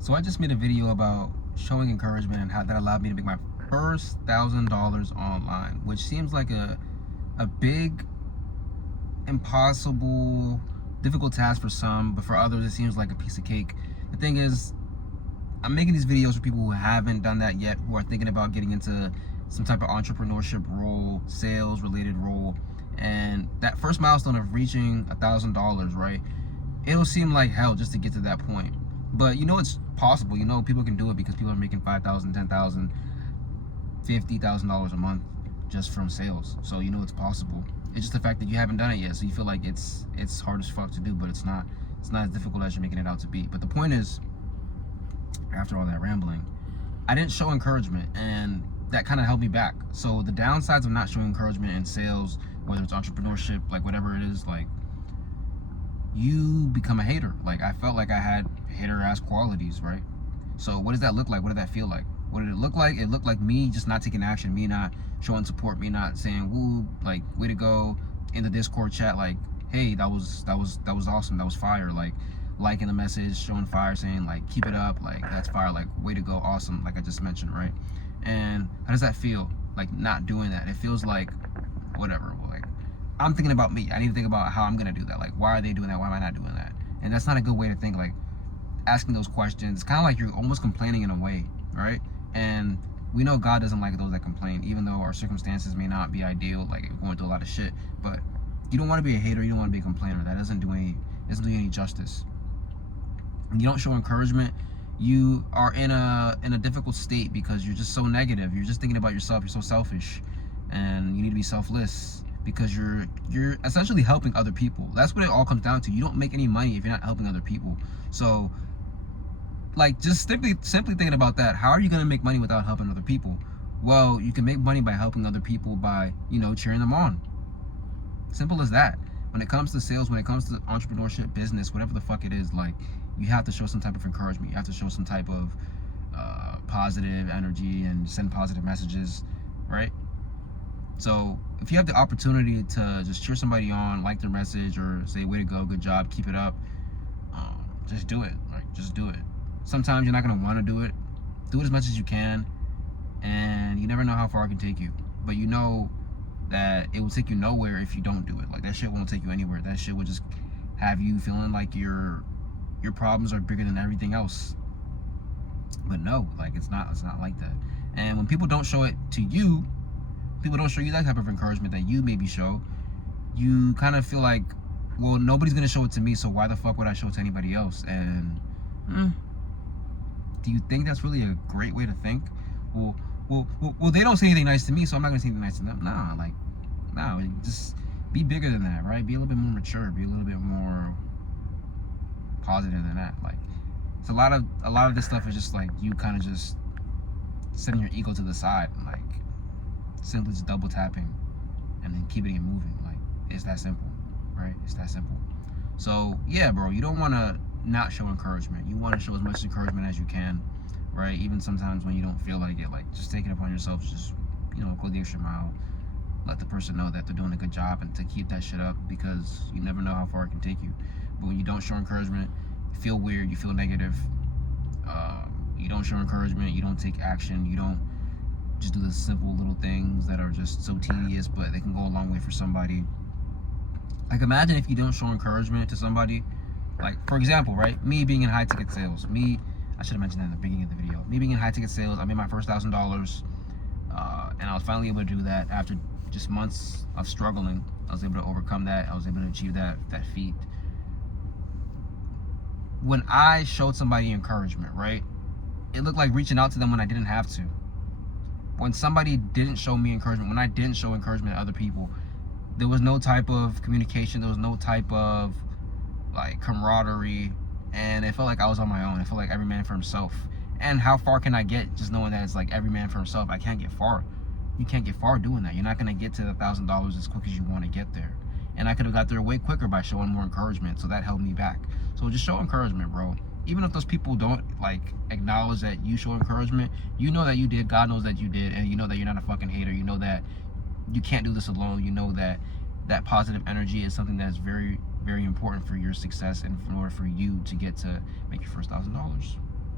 So I just made a video about showing encouragement and how that allowed me to make my first $1,000 online, which seems like a big, impossible, difficult task for some, but for others it seems like a piece of cake. The thing is, I'm making these videos for people who haven't done that yet, who are thinking about getting into some type of entrepreneurship role, sales related role, and that first milestone of reaching $1,000, right? It'll seem like hell just to get to that point. But you know it's possible. You know people can do it because people are making $5,000, $10,000, $50,000 a month just from sales. So you know it's possible. It's just the fact that you haven't done it yet. So you feel like it's hard as fuck to do, but it's not. It's not as difficult as you're making it out to be. But the point is, after all that rambling, I didn't show encouragement, and that kind of held me back. So the downsides of not showing encouragement in sales, whether it's entrepreneurship, like whatever it is, like you become a hater. Like I felt like I had hater ass qualities, right? So what does that look like? What did that feel like? What did it look like? It looked like me just not taking action, me not showing support, me not saying woo, like way to go in the Discord chat, like hey, that was awesome, that was fire, like liking the message, showing fire, saying like keep it up, like that's fire, like way to go, awesome, like I just mentioned, right? And how does that feel? Like not doing that. It feels like whatever, like I'm thinking about me. I need to think about how I'm gonna do that. Like why are they doing that? Why am I not doing that? And that's not a good way to think. Like asking those questions, it's kind of like you're almost complaining in a way, right? And we know God doesn't like those that complain, even though our circumstances may not be ideal, like we're going through a lot of shit. But you don't want to be a hater, you don't want to be a complainer. That doesn't do any justice. When you don't show encouragement, you are in a difficult state because you're just so negative. You're just thinking about yourself. You're so selfish, and you need to be selfless because you're essentially helping other people. That's what it all comes down to. You don't make any money if you're not helping other people. So like just simply thinking about that, how are you going to make money without helping other people? Well, you can make money by helping other people by, you know, cheering them on. Simple as that. When it comes to sales, when it comes to entrepreneurship, business, whatever the fuck it is, like you have to show some type of encouragement. You have to show some type of positive energy and send positive messages, right? So if you have the opportunity to just cheer somebody on, like their message, or say way to go, good job, keep it up, just do it. Like just do it. Sometimes you're not going to want to do it. Do it as much as you can, and you never know how far it can take you. But you know that it will take you nowhere if you don't do it. Like that shit won't take you anywhere. That shit will just have you feeling like your problems are bigger than everything else. But no, like it's not like that. And when people don't show it to you, people don't show you that type of encouragement that you maybe show, you kind of feel like, well, nobody's gonna show it to me, so why the fuck would I show it to anybody else? And do you think that's really a great way to think? Well, they don't say anything nice to me, so I'm not gonna say anything nice to them. Nah, like, nah, just be bigger than that, right? Be a little bit more mature, be a little bit more positive than that. Like, it's a lot of this stuff is just like you kind of just setting your ego to the side, and like simply just double tapping, and then keeping it moving. Like, it's that simple, right? It's that simple. So yeah, bro, you don't want to not show encouragement. You want to show as much encouragement as you can, right? Even sometimes when you don't feel like it, like just take it upon yourself, just, you know, go the extra mile, let the person know that they're doing a good job, and to keep that shit up, because you never know how far it can take you. But when you don't show encouragement, you feel weird, you feel negative, you don't show encouragement, you don't take action, you don't just do the simple little things that are just so tedious, but they can go a long way for somebody. Like imagine if you don't show encouragement to somebody. Like, for example, right? Me being in high ticket sales. I should have mentioned that in the beginning of the video. Me being in high ticket sales, I made my first $1,000, and I was finally able to do that after just months of struggling. I was able to overcome that. I was able to achieve that feat. When I showed somebody encouragement, right? It looked like reaching out to them when I didn't have to. When somebody didn't show me encouragement, when I didn't show encouragement to other people, there was no type of communication. There was no type of like camaraderie, and it felt like I was on my own. It felt like every man for himself. And how far can I get just knowing that it's like every man for himself? I can't get far. You can't get far doing that. You're not gonna get to the $1,000 as quick as you want to get there. And I could have got there way quicker by showing more encouragement, so that held me back. So just show encouragement, bro. Even if those people don't like acknowledge that you show encouragement, you know that you did. God knows that you did, and you know that you're not a fucking hater. You know that you can't do this alone. You know that that positive energy is something that's very, very important for your success and in order for you to get to make your first $1,000.